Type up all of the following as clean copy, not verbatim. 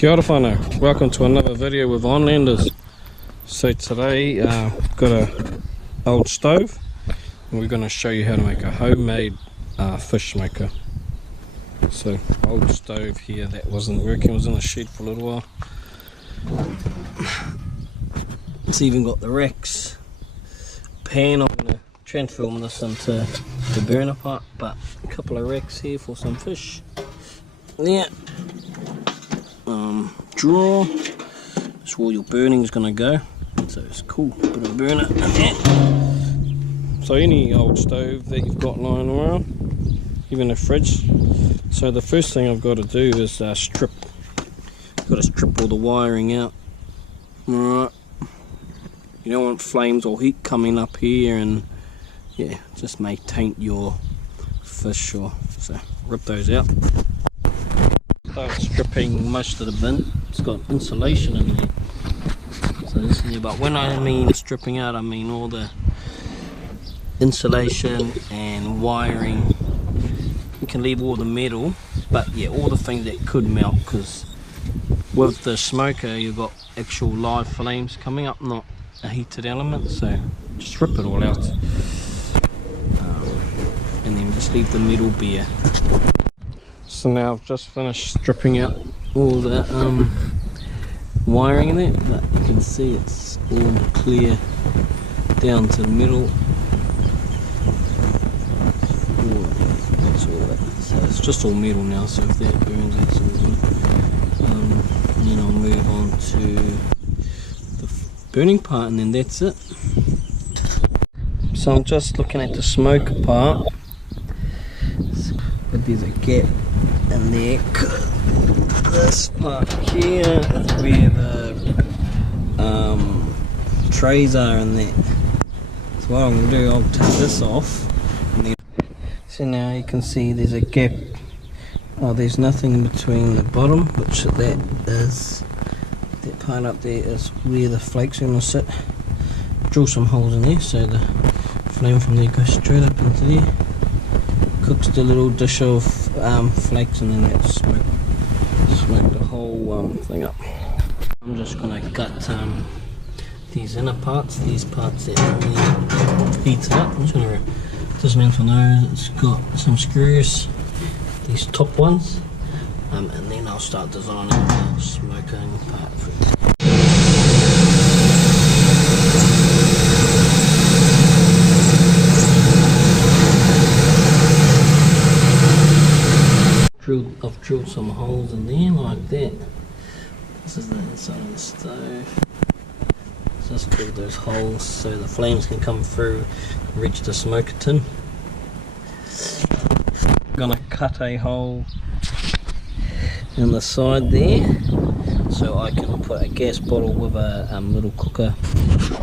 Kia ora whanau, welcome to another video with Onlanders. So today got a old stove and we're going to show you how to make a homemade fish smoker. So old stove here that wasn't working, was in the shed for a little while. It's even got the Rex pan. I'm going to transform this into the burner part, but a couple of racks here for some fish. Yeah. Drawer, that's where your burning is going to go, so it's cool, put a burner in there. So any old stove that you've got lying around, even a fridge. So the first thing I've got to do is strip. Got to strip all the wiring out. Alright, you don't want flames or heat coming up here, and yeah, just may taint your fish, or so rip those out. Start stripping most of the bin. It's got insulation in there, so this is, but when I mean stripping out, I mean all the insulation and wiring. You can leave all the metal, but yeah, all the things that could melt, because with the smoker you've got actual live flames coming up, not a heated element. So just rip it all out, and then just leave the metal bare. So now I've just finished stripping out all the wiring in it, but you can see it's all clear down to the middle. That's all it. So it's just all metal now, so if that burns, that's all good. And then I'll move on to the burning part, and then that's it. So I'm just looking at the smoker part, but there's a gap in there. This part here is where the trays are in there. So what I'm going to do, I'll take this off, and then, so now you can see there's a gap. Oh, there's nothing in between the bottom, which that is, that part up there is where the flakes are going to sit. Drill some holes in there so the flame from there goes straight up into there. Cooks the little dish of flakes, and then that's smoke the whole thing up. I'm just going to cut these inner parts, these parts that really heat it up. I'm just going to dismantle those. It's got some screws, these top ones, and then I'll start designing the smoking part for it. I've drilled some holes in there like that. This is the inside of the stove. Just drill those holes so the flames can come through and reach the smoker tin. I'm gonna cut a hole in the side there so I can put a gas bottle with a little cooker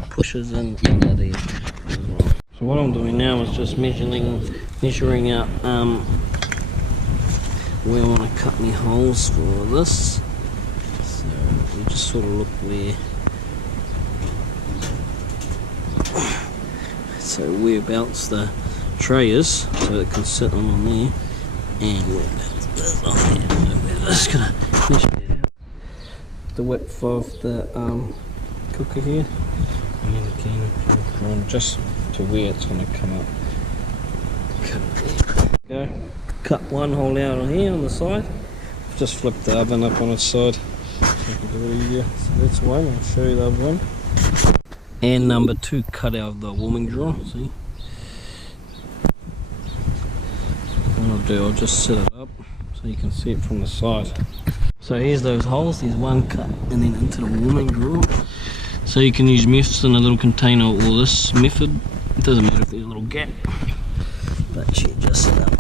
pushes in under there. So what I'm doing now is just measuring out where I want to cut my holes for this. So we just sort of look whereabouts the tray is, so it can sit on there, and whereabouts this on there. So we're just gonna measure that out. The width of the cooker here, and then again just to where it's going to come up. Cut it there. Go. Cut one hole out on here on the side. Just flip the oven up on its side. Make it a little easier. So that's one. I'll show you the other one. And number two, cut out the warming drawer. See? What I'll do, I'll just set it up so you can see it from the side. So here's those holes. There's one cut, and then into the warming drawer. So you can use methods in a little container, or this method. It doesn't matter if there's a little gap, but you just set up.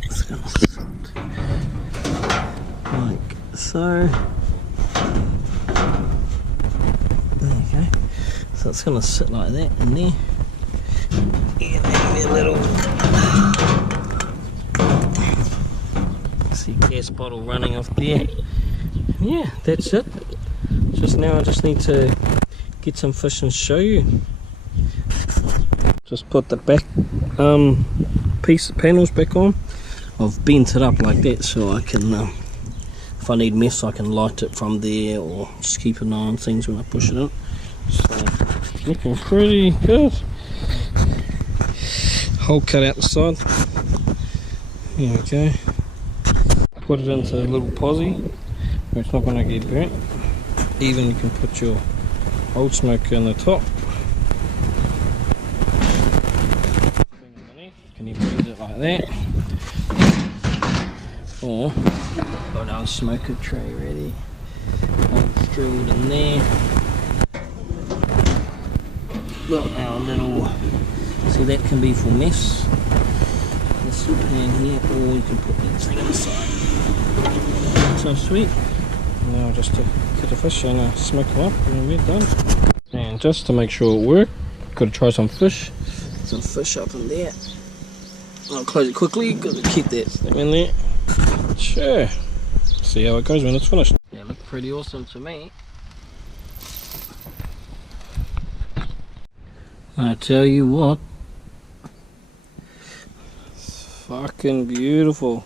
That's gonna sit like so. There you go. So it's gonna sit like that in there. And then a little see gas bottle running off there. Yeah, that's it. Just now I just need to get some fish and show you. Just put the back panels back on. I've bent it up like that so I can, if I need mess I can light it from there or just keep an eye on things when I push it in. So looking pretty good. Hole cut out the side. There we go. Put it into a little posi where it's not going to get burnt. Even you can put your old smoker in the top. Can you bend it like that? Or got our smoker tray ready. Holes drilled in there. Got our little, see that can be for mess. This pan here, or you can put that thing on the side. So sweet. Now just to get the fish and smoke them up and we're done. And just to make sure it worked, got to try some fish. Some fish up in there. I'll close it quickly, got to keep that thing in there. Sure. See how it goes when it's finished. Yeah, it looked pretty awesome to me. I tell you what, it's fucking beautiful.